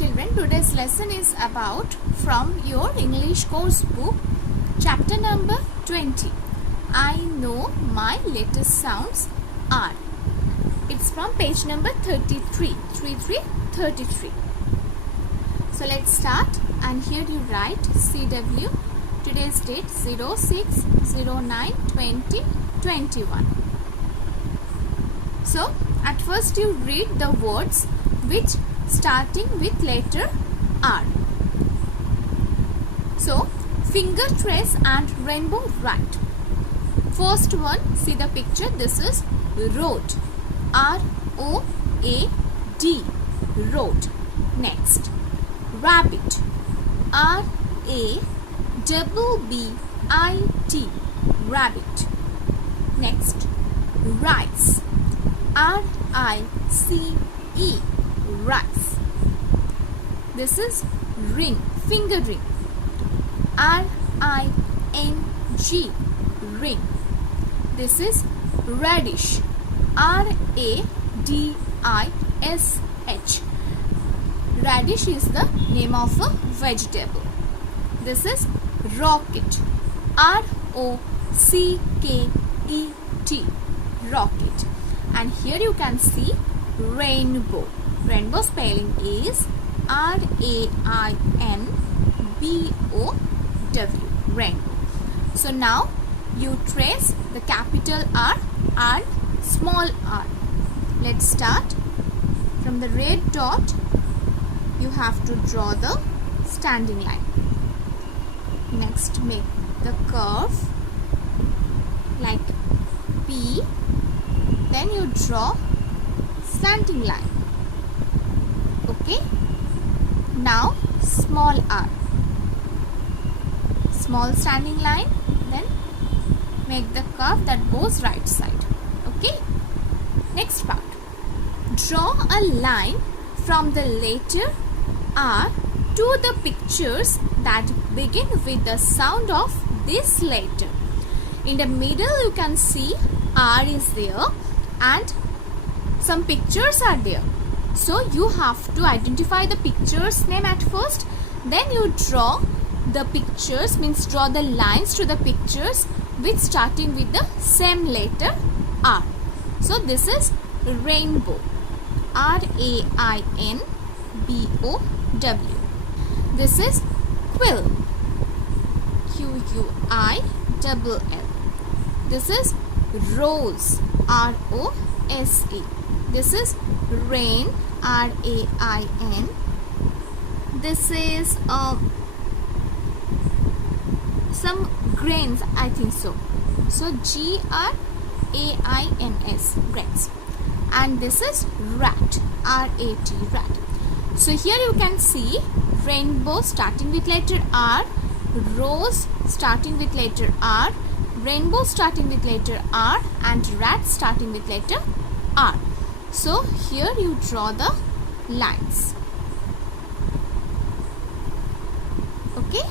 Children, today's lesson is about from your English course book, chapter number 20. I know my letter sounds are. It's from page number 33. So let's start, and here you write CW, today's date 06/09/2021. So at first you read the words which starting with letter R. So finger trace and rainbow write. First one, see the picture, this is road, R-O-A-D, road. Next, rabbit, R-A-B-B-I-T, rabbit. Next, rice, R-I-C-E, rice. This is ring, finger ring, R-I-N-G, ring. This is radish, R-A-D-I-S-H. Radish is the name of a vegetable. This is rocket, R-O-C-K-E-T, rocket. And here you can see rainbow. Rainbow spelling is R-A-I-N-B-O-W, rainbow. So now you trace the capital R and small r. Let's start. From the red dot, you have to draw the standing line. Next, make the curve like P. Then you draw slanting line. Okay. Now small r. Small standing line. Then make the curve that goes right side. Okay. Next part. Draw a line from the letter R to the pictures that begin with the sound of this letter. In the middle you can see R is there and some pictures are there. So you have to identify the picture's name at first. Then you draw the pictures, means draw the lines to the pictures which starting with the same letter R. So this is rainbow, R-A-I-N-B-O-W. This is quill, Q-U-I-L-L. This is rose, R-O-S-E. This is rain, R-A-I-N. This is some grains, I think so. So G-R-A-I-N-S, grains. And this is rat, R-A-T, rat. So here you can see rainbow starting with letter R, rose starting with letter R, rainbow starting with letter R, and rat starting with letter R. So here you draw the lines. Okay.